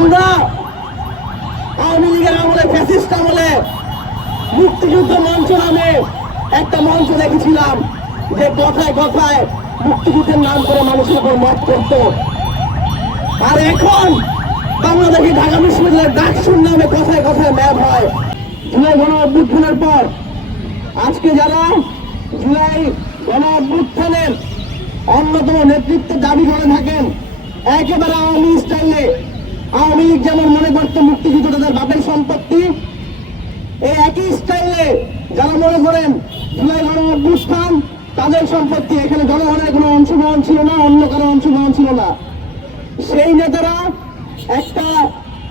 আমরা আওয়ামী লীগের আমলে, ফ্যাসিস্ট আমলে মুক্তিযুদ্ধ মঞ্চ নামে একটা মঞ্চ দেখেছিলাম, যে কথায় কথায় মুক্তিযুদ্ধের নাম করে মানুষের উপর মত করত। আর এখন বাংলাদেশে ঢাকা বিশ্ববিদ্যালয়ের ডাকসুর নামে কথায় কথায় ম্যাপ হয়। জুলাই গণ অভ্যুত্থানের পর আজকে যারা জুলাই গণ অভ্যুত্থানের অন্যতম নেতৃত্বের দাবি করে থাকেন, একেবারে আওয়ামী স্টাইলে, আওয়ামী লীগ যেমন মনে করত মুক্তিযুদ্ধ তাদের বাপের সম্পত্তি, এই একই স্টাইলে যারা মনে করেন জুলাই গণ অভ্যুত্থান তাদের সম্পত্তি, এখানে জনগণের কোনো অংশগ্রহণ ছিল না, অন্য কারো অংশগ্রহণ ছিল না, সেই নেতারা একটা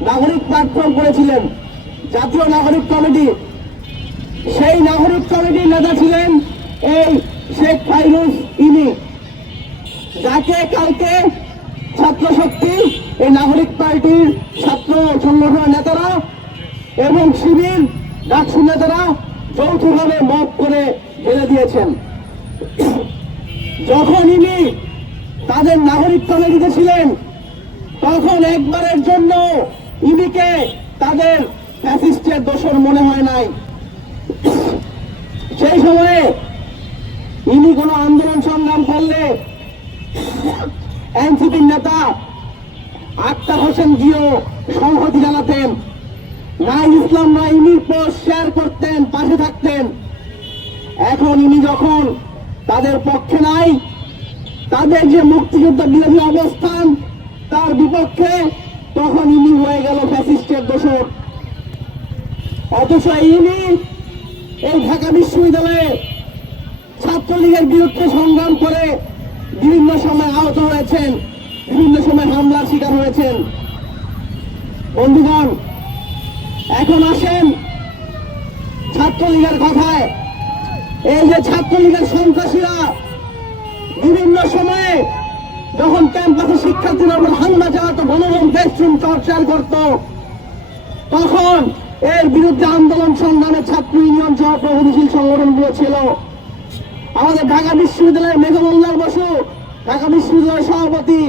নাগরিক প্ল্যাটফর্ম করেছিলেন, জাতীয় নাগরিক কমিটি। সেই নাগরিক কমিটির নেতা ছিলেন এই শেখ ফাইরুজ ইনি, যাকে কালকে ছাত্র শক্তি, এই নাগরিক পার্টির ছাত্র সংগঠনের নেতারা এবং শিবির ডাকসু নেতারা যৌথভাবে মত করে ফেলে দিয়েছেন। যখন ইনি তাদের নাগরিক কমিটিতে ছিলেন, তখন একবারের জন্য ইনিকে তাদের ফ্যাসিস্টের দোষর মনে হয় নাই। সেই সময়ে ইনি কোনো আন্দোলন সংগ্রাম করলে এনসিপির নেতা আক্তার হোসেন জিও সংহতি জানাতেন, নাইল ইসলাম নয় ইনির পোস্ট শেয়ার করতেন, পাশে থাকতেন। এখন ইনি যখন তাদের পক্ষে নাই, তাদের যে মুক্তিযুদ্ধ বিরোধী অবস্থান তার বিপক্ষে, তখন ইনি হয়ে গেল ফ্যাসিস্টের দোষর। অথচ ইনি এই ঢাকা বিশ্ববিদ্যালয়ে ছাত্রলীগের বিরুদ্ধে সংগ্রাম করে বিভিন্ন সময় আহত হয়েছেন, বিভিন্ন সময় হামলার শিকার হয়েছেন। বন্ধুগণ, এখন আসেন ছাত্রলীগের কথায়। এই যে ছাত্রলীগের সন্ত্রাসীরা বিভিন্ন সময়ে যখন ক্যাম্পাসে শিক্ষার্থীদের উপর হামলা চালাতো, গণভবন বেশরুম টর্চার করত, তখন এর বিরুদ্ধে আন্দোলন সংগ্রামে ছাত্র ইউনিয়ন সহ প্রগতিশীল সংগঠনগুলো ছিল। আমাদের ঢাকা বিশ্ববিদ্যালয়ের মেঘমল্লার বসু, ঢাকা বিশ্ববিদ্যালয়ের সভাপতি,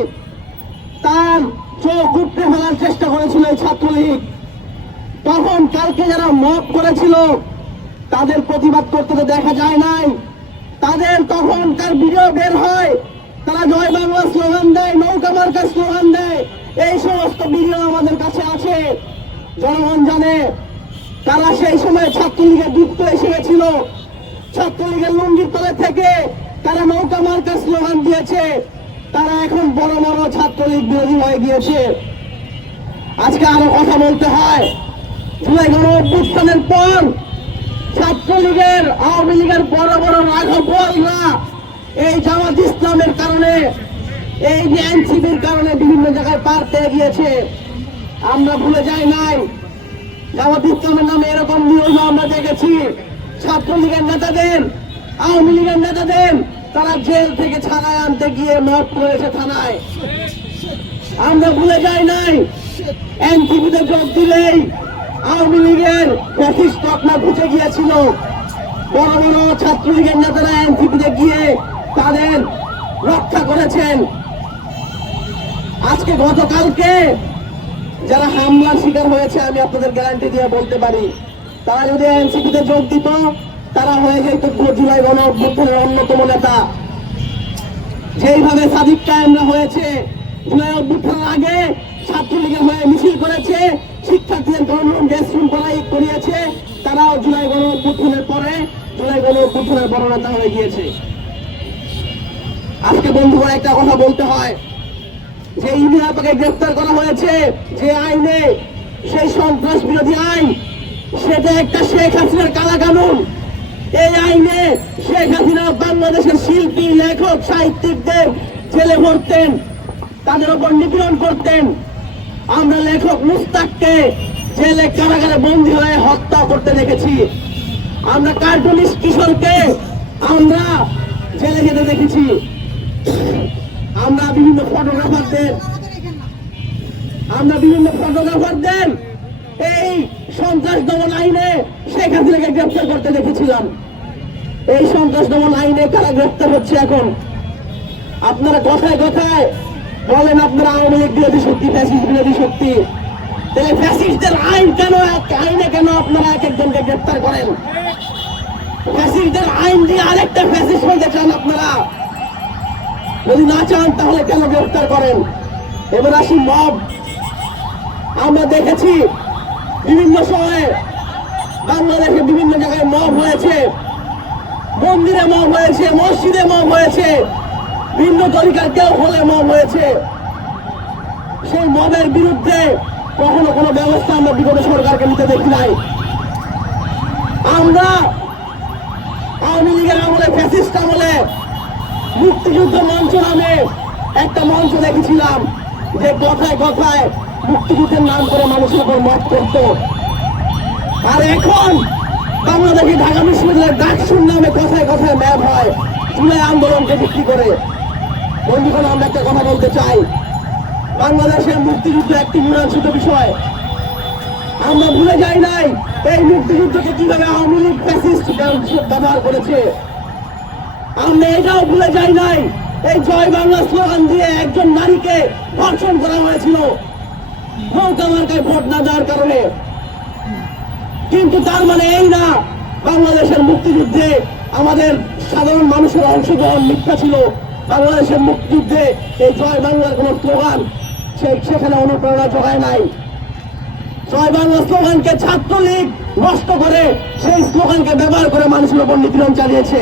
তার চোখ উপড়ে ফেলার চেষ্টা করেছিল এই ছাত্রলীগ। তখন কালকে যারা মত করেছিল তাদের প্রতিবাদ করতে তো দেখা যায় নাই। তাদের তখন তার ভিডিও বের হয়, তারা জয় বাংলা স্লোগান দেয়, নৌকা মার্কা স্লোগান দেয়। এই সমস্ত ভিডিও আমাদের কাছে আছে, জনগণ জানে। তারা সেই সময় ছাত্রলীগের যুক্ত এসে গেছিল, ছাত্রলীগের লুঙ্গির তলে থেকে তারা নৌকা মার্কা স্লোগান দিয়েছে। তারা এখন বড় বড় ছাত্রলীগ বিরোধী হয়ে গিয়েছে। আজকে আরো কথা বলতে হয়, জুলাই গণ অভ্যুত্থানের পর ছাত্রলীগের, আওয়ামী লীগের বড় বড় রাঘবরা এই জামাত ইসলামের কারণে, এই যে এনসিপির কারণে বিভিন্ন জায়গায় পার পেয়ে গিয়েছে। আমরা ভুলে যাই নাই, জামাত ইসলামের নামে এরকম নিউজ আমরা দেখেছি। ছাত্রলীগের নেতাদের, আওয়ামী লীগের নেতাদের তারা জেল থেকে ছাড়ায় আনতে গিয়ে মত করেছে থানায়। আমরা ভুলে যাই নাই, এনসিপিতে যোগ দিলেই আওয়ামী লীগের ফ্যাসিস্ট তকমা ঘুচে গিয়েছিল। বড় বড় ছাত্রলীগের নেতারা এনসিপিতে গিয়ে তাদের রক্ষা করেছেন। আজকে গতকালকে যারা হামলার শিকার হয়েছে, আমি আপনাদের গ্যারান্টি দিয়ে বলতে পারি, তারা যদি এনসিপিতে যোগ দিত, তারা হয়ে যেত জুলাই গণ অভ্যুত্থানের অন্যতম নেতা। যেইভাবে সাদিক কায়েমরা হয়েছে, জুলাই অভ্যুত্থানের আগে ছাত্রলীগের হয়ে মিছিল করেছে, শিক্ষার্থীদের গণভবন বেশরুম করিয়েছে, তারাও জুলাই গণ অভ্যুত্থানের পরে জুলাই গণ অভ্যুত্থানের বড় নেতা হয়ে গিয়েছে। আজকে বন্ধুরা একটা কথা বলতে হয়, যে ইউনিয়াপাকে গ্রেফতার করা হয়েছে যে আইনে, সেই সন্ত্রাস বিরোধী আইন, সেটা একটা শেখ হাসিনার কালা কানুন। এই আইনে শেখ হাসিনা বাংলাদেশের শিল্পী, লেখক, সাহিত্যিকদের জেলে ভরতেন, তাদের উপর নিপীড়ন করতেন। আমরা লেখক মুস্তাককে জেলে কারাগারে বন্দী হয়ে হত্যা করতে দেখেছি। আমরা কার্টুনিস্ট কিশোরকে আমরা জেলে যেতে দেখেছি। আমরা বিভিন্ন ফটোগ্রাফারদের এই সন্ত্রাস দমন আইনে শেখ হাসিনাকে গ্রেফতার করতে দেখেছিলাম। এই সন্ত্রাস দমন আইনে কারা গ্রেফতার হচ্ছে এখন? আপনারা কথায় কথায় বলেন আপনারা আওয়ামী লীগ বিরোধী শক্তি, ফ্যাসিস্ট বিরোধী শক্তি। তাহলে ফ্যাসিস্টদের আইন কেন, আইনে কেন আপনারা এক একজনকে গ্রেপ্তার করেন? ফ্যাসিস্টদের আইন দিয়ে আরেকটা ফ্যাসিস্ট হতে চান আপনারা? যদি না চান তাহলে কেন গ্রেপ্তার করেন? এবার আসি মব। আমরা দেখেছি বিভিন্ন সময়ে বাংলাদেশে বিভিন্ন জায়গায় মব হয়েছে, মন্দিরে মব হয়েছে, মসজিদে মব হয়েছে, ভিন্ন তরিকার কেউ হলে মব হয়েছে। সেই মবের বিরুদ্ধে কখনো কোনো ব্যবস্থা আমরা বিগত সরকারকে নিতে দেখি নাই। আমরা আওয়ামী লীগের আমলে, ফ্যাসিস্ট আমলে মুক্তিযুদ্ধ মঞ্চ নামে একটা মঞ্চ দেখেছিলাম, যে কথায় কথায় মুক্তিযুদ্ধের নাম করে মানুষের উপর মত করত। আর এখন বাংলাদেশে ঢাকা বিশ্ববিদ্যালয়ের ডাকসুর নামে কথায় কথায় ম্যাপ হয় জুলাই আন্দোলনকে বিক্রি করে। বন্ধুগণ, আমরা একটা কথা বলতে চাই, বাংলাদেশের মুক্তিযুদ্ধ একটি মীমাংসিত বিষয়। আমরা ভুলে যাই নাই এই মুক্তিযুদ্ধকে কিভাবে আওয়ামী লীগ ফ্যাসিস্ট ব্যবহার করেছে। আমরা এটাও ভুলে যাই নাই এই জয় বাংলা স্লোগান দিয়ে একজন নারীকে ধর্ষণ করা হয়েছিল নৌকা মার্কায় ভোট না দেওয়ার কারণে। কিন্তু তার মানে এই না বাংলাদেশের মুক্তিযুদ্ধে আমাদের সাধারণ মানুষের অংশগ্রহণ মিথ্যা ছিল। বাংলাদেশের মুক্তিযুদ্ধে এই জয় বাংলার কোন স্লোগান সেখানে অনুপ্রেরণা জোগায় নাই। জয় বাংলা স্লোগানকে ছাত্রলীগ নষ্ট করে সেই স্লোগানকে ব্যবহার করে মানুষের উপর নিপীড়ন চালিয়েছে।